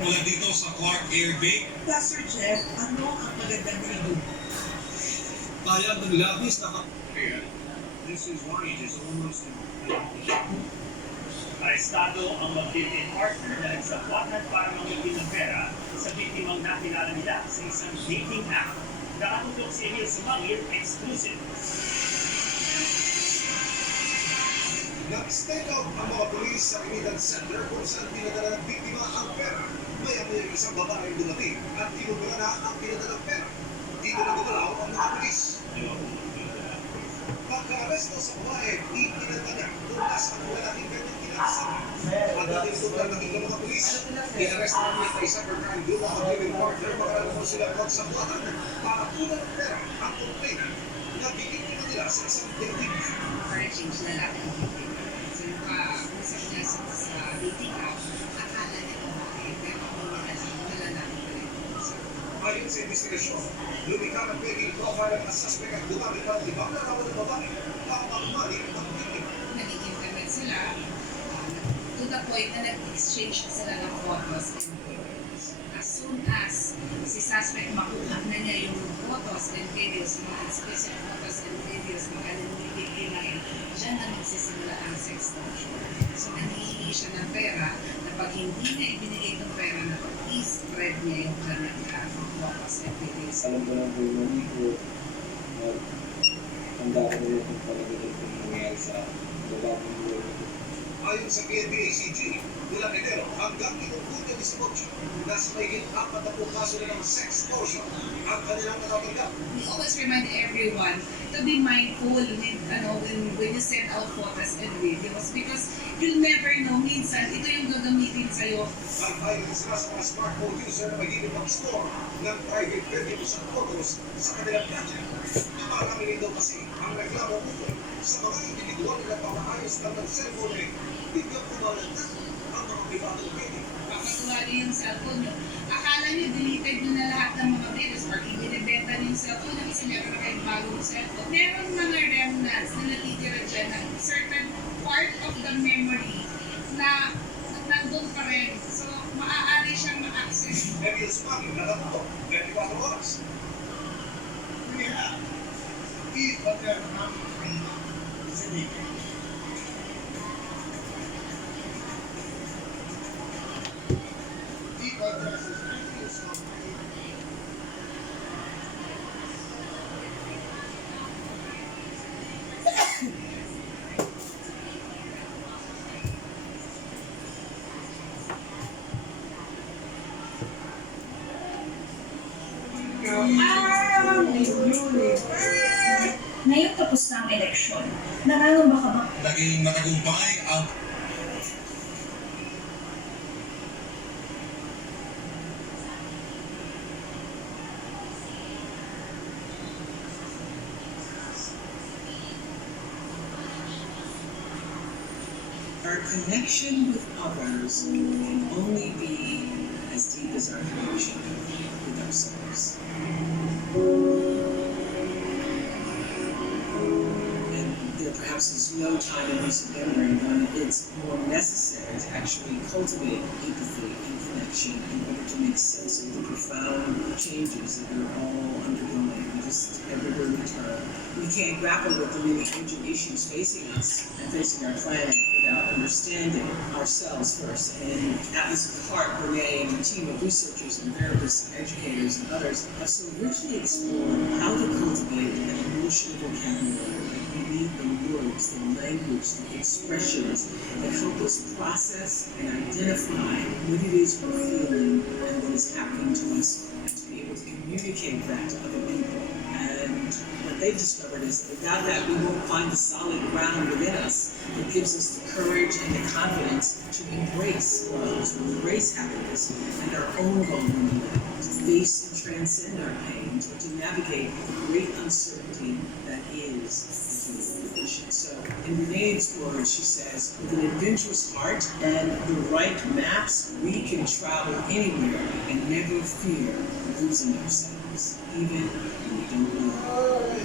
Mula dito sa Clark Air Base. Pastor Jeff, ano ang magandang nido? Kaya ng labis na This is why it is almost Arestado ang mag-live-in partner na nagsabwatan para mangitin ng pera sa biktimang nakilala nila sa isang dating app. Nakatutok si Emil Sumangil, exclusive. Nag-stake out ang mga pulis sa Inidan Center kung saan pinadala ng biktima ang pera. Maya-maya isang babae dumating at tinutula na ang pinadalang pera. Dito nagdalaw ang mga pulis. Pagka-aresto sa babae, ipinadala kung nasaan ang lalaking kanyang kinakasama. natin itong nagdating ng mga pulis. I-arrest naman niya sa isang crime group ang living partner makalaman mo sila magsabuatan para kunan ng pera ang complaint na bigyan nila sa isang dating. Encouraging sila natin ang dating. So yung usap niya sa dating app, akala niya okay, pero hindi niya nalalaman pa rin. Ayon sa investigasyon, lumikha ng pagiging profile ang suspect at gumamit ng ibang larawan ng babae para makumali ng victim. Nag-internet sila, to the point na nag-exchange sila ng photos and videos. As soon as si suspect makuha na niya yung photos and videos, mga explicit photos and videos, mga nilibigay na yun, dyan na nagsisimula ang sextortion. So nangihingi siya ng pera na pag hindi niya ibinigay itong pera na i-spread niya yung kanyang photos and videos. Alam ko lang po yung mali ko. Handa ko rin kung panaginip kung nangyari sa babang buhay ko. Ayon sa PNP-ACG, mula Medero hanggang Inugunya ni Simocho, nasa mahigit 40 kaso na ng sextortion ang kanilang natatanggap. We always remind everyone to be mindful when you send out photos and videos because you'll never know, minsan ito yung gagamitin sa'yo. Ang ayon sila sa mga smartphone user na magiging mag-store ng private videos at photos sa kanilang gadget. Marami rin daw kasi ang reklamo ukol sa mga individual na pamaayos ng cellphone rin. Bigyan kumalanta ang mga pribadong video. Kapatuwa niyo yung cellphone nyo. Akala niyo deleted nyo na lahat ng mga videos or ibinibenta niyo yung cellphone nyo kasi meron na kayong bagong cellphone. Meron mga remnants na natitira dyan na certain part of the memory na nandun pa rin. So, maaari siyang ma-access. Emil Sumagi, nakatok, 24 oras. Yeah. Eat what they're not listening. Ngayon tapos na ang eleksyon. Nangangamba ka ba? Naging matagumpay ang Our connection with others can only be as deep as our connection with ourselves. And there perhaps is no time in recent memory when it's more necessary to actually cultivate empathy and connection in order to make sense of the profound changes that we're all undergoing just everywhere we turn. We can't grapple with the many urgent issues facing us and facing our planet without understanding ourselves first. And at this part, Renee and a team of researchers and therapists and educators and others have so richly explored how to cultivate an emotional vocabulary. We need the words, the language, the expressions that help us process and identify what it is we're feeling and what is happening to us, and to be able to communicate that to other people. And what they've discovered is that without that, we won't find the solid ground within us that gives us the courage and the confidence to embrace love, to embrace happiness, and our own vulnerability, to face and transcend our pain, to navigate the great uncertainty that is the human condition. So, in Renee's words, she says, with an adventurous heart and the right maps, we can travel anywhere and never fear losing ourselves, even when we don't know.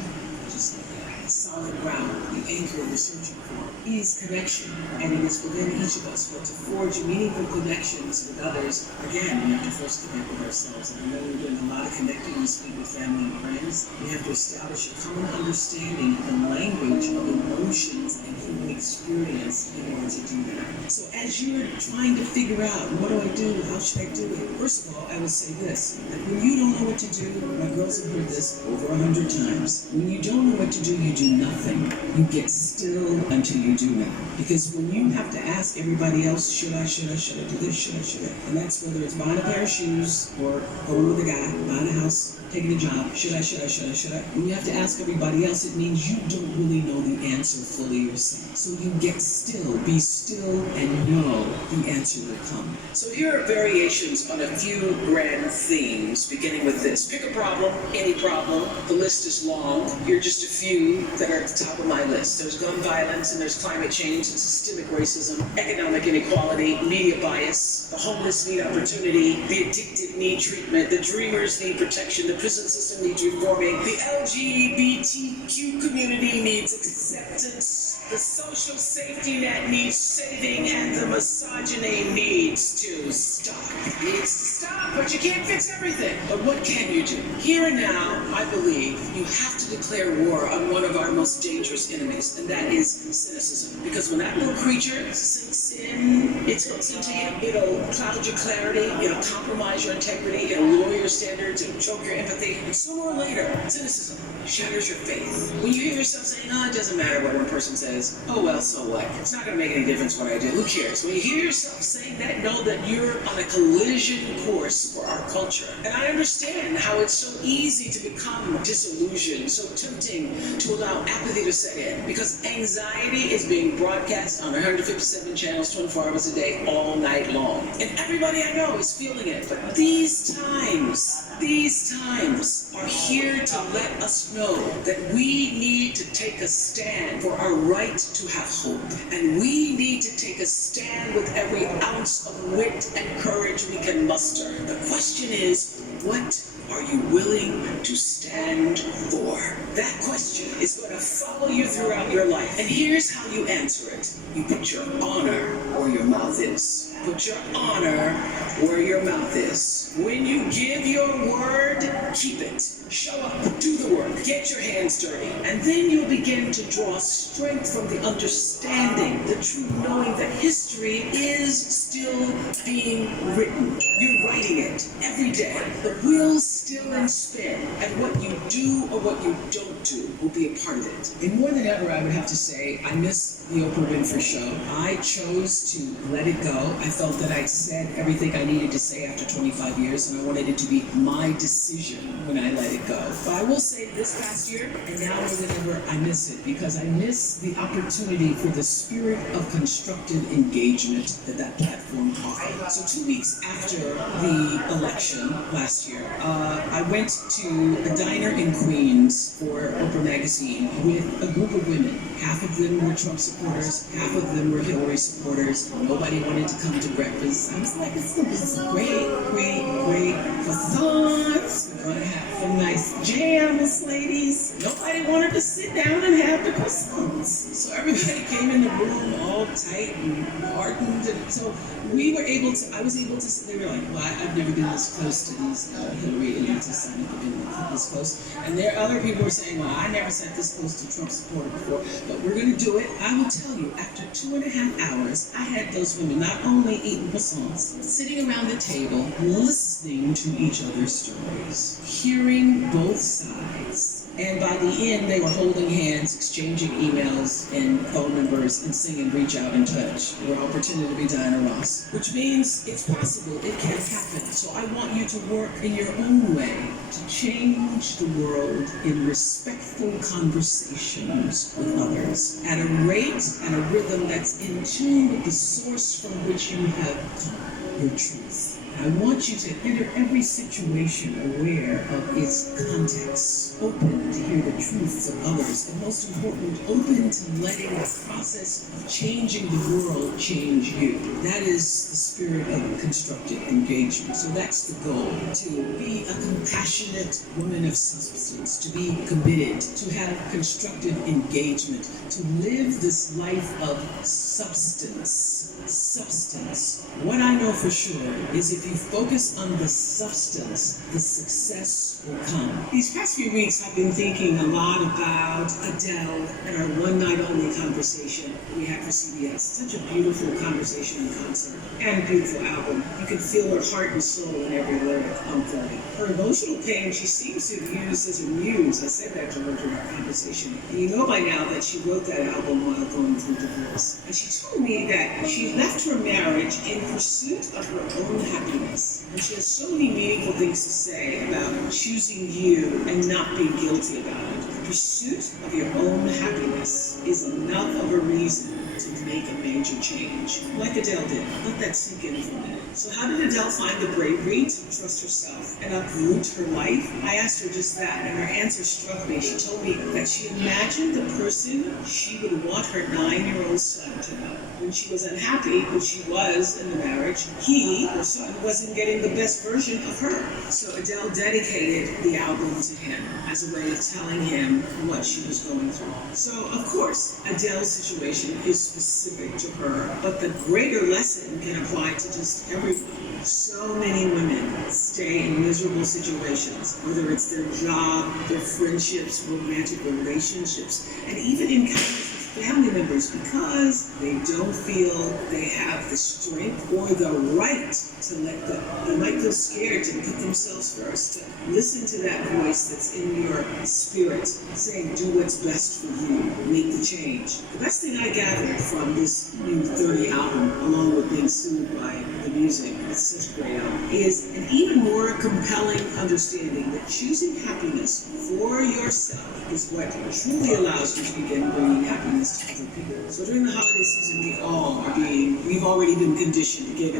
Just like that. The solid ground, the anchor we're searching for, is connection, and it is within each of us. But to forge meaningful connections with others, again, we have to first connect with ourselves. And I know we're doing a lot of connecting this week with family and friends. We have to establish a common understanding of the language of emotions and human experience in order to do that. So as you're trying to figure out, what do I do? How should I do it? First of all, I would say this, that when you don't know what to do, my girls have heard this over 100 times. When you don't know what to do, you do nothing. You get still until you do it. Because when you have to ask everybody else, should I do this, should I? And that's whether it's buying a pair of shoes or going with a guy, buying a house, taking a job, should I? When you have to ask everybody else, it means you don't really know the answer fully yourself. So you get still, be still, and and know the answer will come. So here are variations on a few grand themes, beginning with this. Pick a problem, any problem. The list is long. Here are just a few that are at the top of my list. There's gun violence, and there's climate change, and systemic racism, economic inequality, media bias, the homeless need opportunity, the addicted need treatment, the dreamers need protection, the prison system needs reforming, the LGBTQ community needs acceptance, the social safety net needs saving, and the misogyny needs to stop. It needs to stop, but you can't fix everything. But what can you do? Here and now, I believe you have to declare war on one of our most dangerous enemies, and that is cynicism. Because when that little creature sinks in, it hooks into you, it'll cloud your clarity, it'll compromise your integrity, it'll lower your standards, it'll choke your empathy, and sooner or later, cynicism shatters your faith. When you hear yourself saying, oh, it doesn't matter what one person says, oh well, so what? It's not going to make any difference what I do. Who cares? When you hear yourself saying that, know that you're on a collision course for our culture. And I understand how it's so easy to become disillusioned, so tempting to allow apathy to set in, because anxiety is being broadcast on 157 channels 24 hours a day, all night long. And everybody I know is feeling it. But these times are here to let us know that we need to take a stand for our right to have hope. And we need to take a stand with every ounce of wit and courage we can muster. The question is, what are you willing to stand for? That question is going to follow you throughout your life. And here's how you answer it. You put your honor where your mouth is. Put your honor where your mouth is. When you give your word, keep it. Show up, do the work, get your hands dirty, and then you'll begin to draw strength from the understanding, the true knowing that history is still being written. You're writing it every day. The wheel's still in spin, and what you do or what you don't do will be a part of it. And more than ever, I would have to say, I miss the Oprah Winfrey Show. I chose to let it go. I felt that I'd said everything I needed to say after 25 years, and I wanted it to be my decision when I let it go. But I will say this past year, and now more than ever, I miss it, because I miss the opportunity for the spirit of constructive engagement that platform offered. So 2 weeks after the election last year, I went to a diner in Queens for Oprah Magazine with a group of women. Half of them were Trump supporters, half of them were Hillary supporters. Nobody wanted to come to breakfast. I was like, this is great croissants. We're going to have some nice jams, ladies. Nobody wanted to sit down and have the croissants. So everybody came in the room all tight and hardened. And so I was able to, they were like, well, I've never been this close to these Hillary and Nancy. I've never been this close. And there other people were saying, well, I never sat this close to Trump supporter before, but we're going to do it. I will tell you, after 2.5 hours, I had those women not only eating croissants, sitting around the table, listening to each other's stories, hearing both sides. And by the end, they were holding hands, exchanging emails and phone numbers, and singing Reach Out and Touch. We're all pretending to be Diana Ross, which means it's possible, it can happen. So I want you to work in your own way to change the world in respectful conversations with others at a rate and a rhythm that's in tune with the source from which you have come, your truth. I want you to enter every situation aware of its context, open to hear the truths of others, and most important, open to letting the process of changing the world change you. That is the spirit of constructive engagement. So that's the goal, to be a compassionate woman of substance, to be committed, to have constructive engagement, to live this life of substance. What I know for sure is if you focus on the substance, the success will come. These past few weeks, I've been thinking a lot about Adele and our one night only conversation we had for CBS. Such a beautiful conversation and concert, and a beautiful album. You can feel her heart and soul in every lyric unfolding. Her emotional pain, she seems to have used as a muse. I said that to her during our conversation. And you know by now that she wrote that album while going through divorce. And she told me that she left her marriage in pursuit of her own happiness. And she has so many meaningful things to say about choosing you and not being guilty about it. The pursuit of your own happiness is enough of a reason to make a major change. Like Adele did. Let that sink in for a minute. So how did Adele find the bravery to trust herself and uproot her life? I asked her just that, and her answer struck me. She told me that she imagined the person she would want her 9-year-old son to know. When she was unhappy, which she was in the marriage, he, her son, wasn't getting the best version of her. So Adele dedicated the album to him as a way of telling him what she was going through. So, of course, Adele's situation is specific to her, but the greater lesson can apply to just everyone. So many women stay in miserable situations, whether it's their job, their friendships, romantic relationships, and even encounters with family members because they don't feel they have the strength or the right to let go. They might feel scared to put themselves first, to listen to that voice that's in your spirit saying, do what's best for you, make the change. The best thing I gathered from this new 30 album, along with being soothed by the music, it's such a great album, is an even more compelling understanding that choosing happiness for yourself is what truly allows you to begin bringing happiness to other people. So during the holiday season, we've already been conditioned to give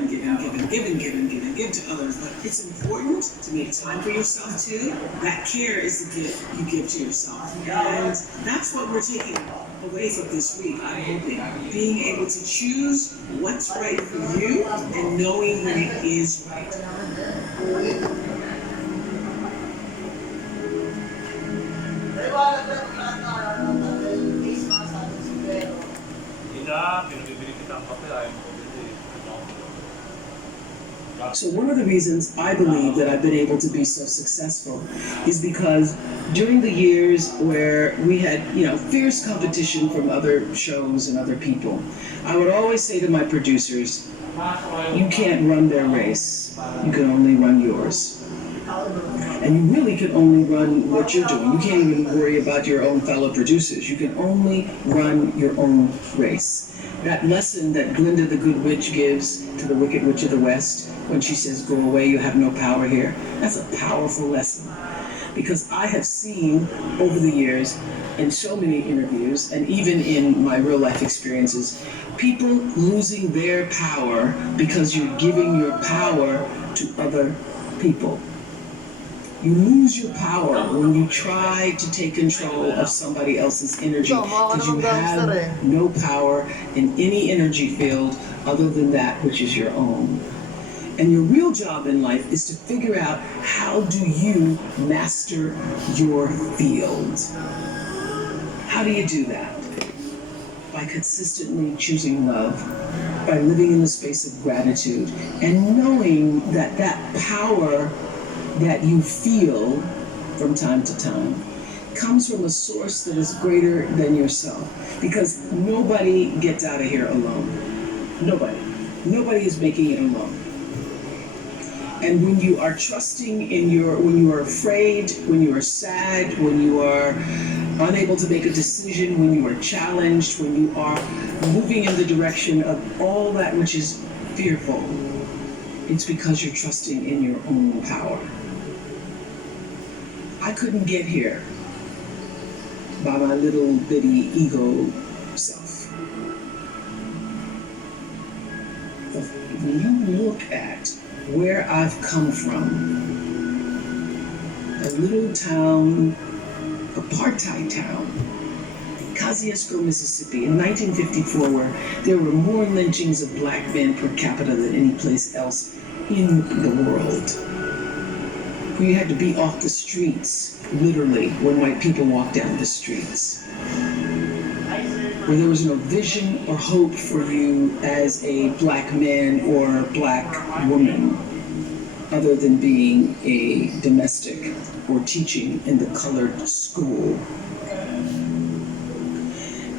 to others, but it's important to make time for yourself too. That care is the gift you give to yourself. And that's what we're taking away from this week, I'm hoping. Being able to choose what's right for you and knowing when it is right. So one of the reasons I believe that I've been able to be so successful is because during the years where we had, fierce competition from other shows and other people, I would always say to my producers, you can't run their race, you can only run yours. And you really can only run what you're doing. You can't even worry about your own fellow producers. You can only run your own race. That lesson that Glinda the Good Witch gives to the Wicked Witch of the West when she says, go away, you have no power here, that's a powerful lesson. Because I have seen over the years in so many interviews and even in my real life experiences, people losing their power because you're giving your power to other people. You lose your power when you try to take control of somebody else's energy because you have no power in any energy field other than that which is your own. And your real job in life is to figure out how do you master your field. How do you do that? By consistently choosing love, by living in the space of gratitude, and knowing that that power that you feel from time to time comes from a source that is greater than yourself. Because nobody gets out of here alone. Nobody. Nobody is making it alone. And when you are trusting when you are afraid, when you are sad, when you are unable to make a decision, when you are challenged, when you are moving in the direction of all that which is fearful, it's because you're trusting in your own power. I couldn't get here by my little bitty ego self. But when you look at where I've come from, a little town, apartheid town, Kosciuszko, Mississippi, in 1954, where there were more lynchings of black men per capita than any place else in the world. Where you had to be off the streets, literally, when white people walked down the streets. Where there was no vision or hope for you as a black man or black woman, other than being a domestic or teaching in the colored school.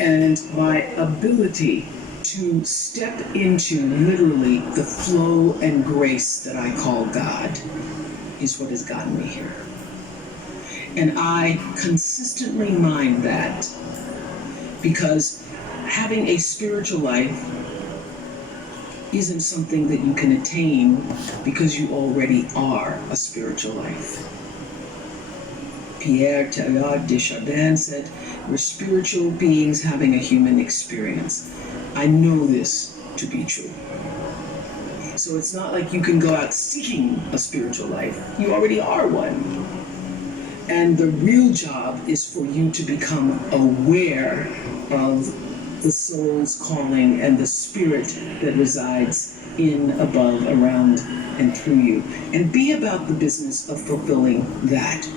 And my ability to step into literally the flow and grace that I call God is what has gotten me here. And I consistently mind that because having a spiritual life isn't something that you can attain because you already are a spiritual life. Pierre Teilhard de Chardin said, "We're spiritual beings having a human experience." I know this to be true. So it's not like you can go out seeking a spiritual life. You already are one. And the real job is for you to become aware of the soul's calling and the spirit that resides in, above, around, and through you. And be about the business of fulfilling that.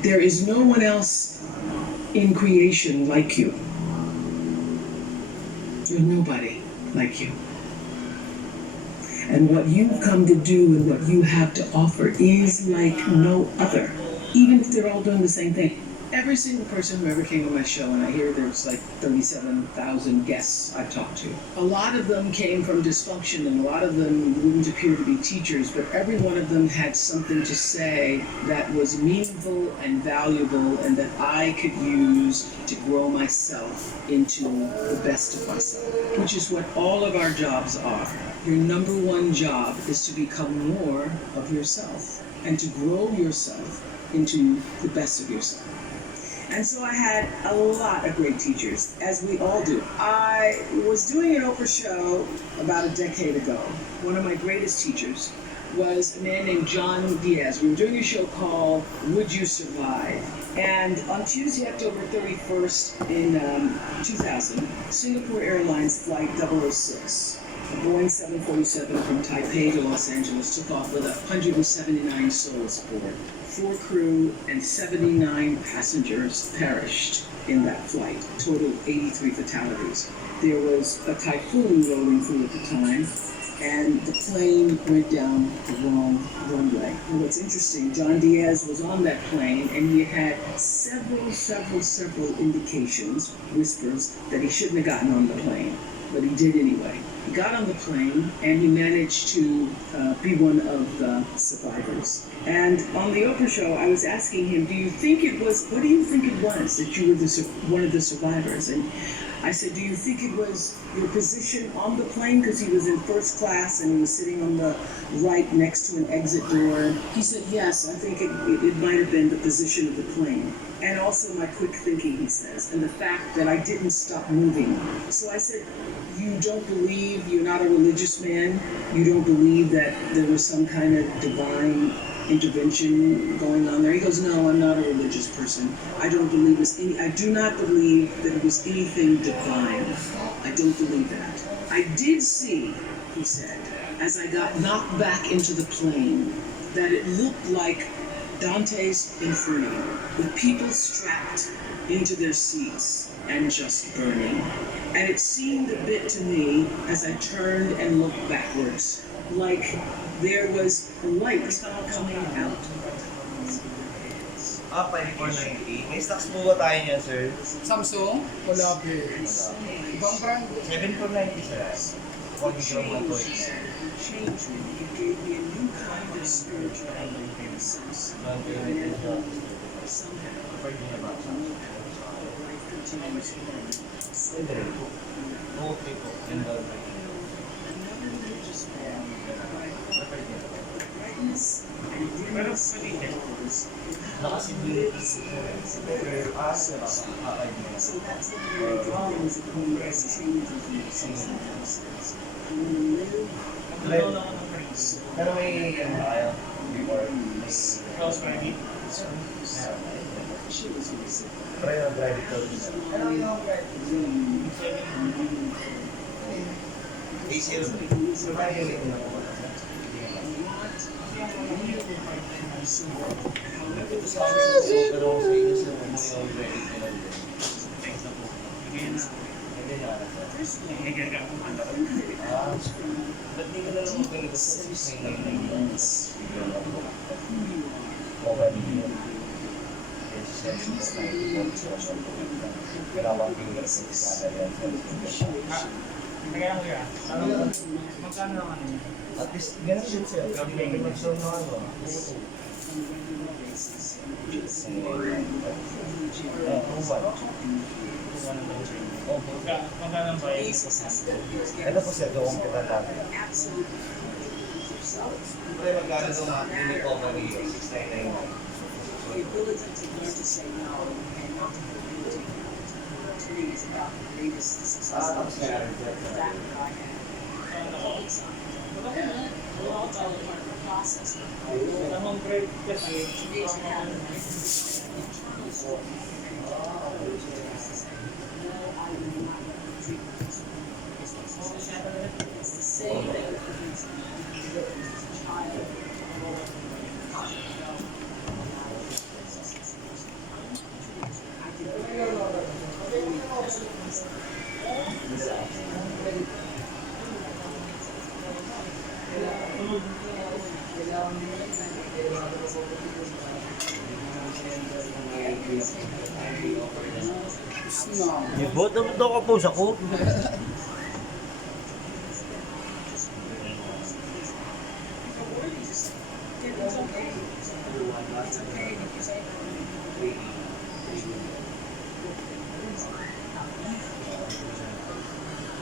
There is no one else in creation like you. There's nobody like you. And what you've come to do and what you have to offer is like no other, even if they're all doing the same thing. Every single person who ever came on my show, and I hear there's like 37,000 guests I've talked to, a lot of them came from dysfunction and a lot of them wouldn't appear to be teachers, but every one of them had something to say that was meaningful and valuable and that I could use to grow myself into the best of myself, which is what all of our jobs are. Your number one job is to become more of yourself and to grow yourself into the best of yourself. And so I had a lot of great teachers, as we all do. I was doing an Oprah show about a decade ago. One of my greatest teachers was a man named John Diaz. We were doing a show called Would You Survive? And on Tuesday, October 31st in 2000, Singapore Airlines Flight 006, a Boeing 747 from Taipei to Los Angeles, took off with 179 souls aboard. 4 crew and 79 passengers perished in that flight, total 83 fatalities. There was a typhoon rolling through at the time, and the plane went down the wrong runway. And what's interesting, John Diaz was on that plane, and he had several indications, whispers, that he shouldn't have gotten on the plane, but he did anyway. He got on the plane, and he managed to be one of the survivors. And on the Oprah show, I was asking him, what do you think it was that you were one of the survivors? And I said, do you think it was your position on the plane? Because he was in first class and he was sitting on the right next to an exit door. He said, yes, I think it might have been the position of the plane. And also my quick thinking, he says, and the fact that I didn't stop moving. So I said, you don't believe, you're not a religious man, you don't believe that there was some kind of divine intervention going on there? He goes, no, I'm not a religious person. I do not believe that it was anything divine. I don't believe that. I did see, he said, as I got knocked back into the plane, that it looked like Dante's Inferno, with people strapped into their seats and just burning. And it seemed a bit to me, as I turned and looked backwards, like there was light coming out. 5490. May stocks po ba tayo niya, sir? Samsung? Wala po. Ibang brand? 7490, sir. Huwag yung drone mo to. Changed me. It gave me a new kind of spiritual sense. Somehow, life continues on. Okay po. Another religious man, brightness and dimness of colors. So that's what we're drawing as a progress changes in existence. And when we live, pero may ayaw before. she was going to say, Pero yung drive ito. Ano yung drive? A0. At least, ganun din siya. May mag-show na ano. Magkano ba yun? Ano po siya doon kita natin? Siyempre magkano doon mga recovery 699. The ability to learn to say no and not to be guilty to me is about the greatest success that I had. We're all part of the process. Ang great kasi, To have an internal story. I will not treat it's the same thing as a child. Iboto ka po sa ko. It's okay.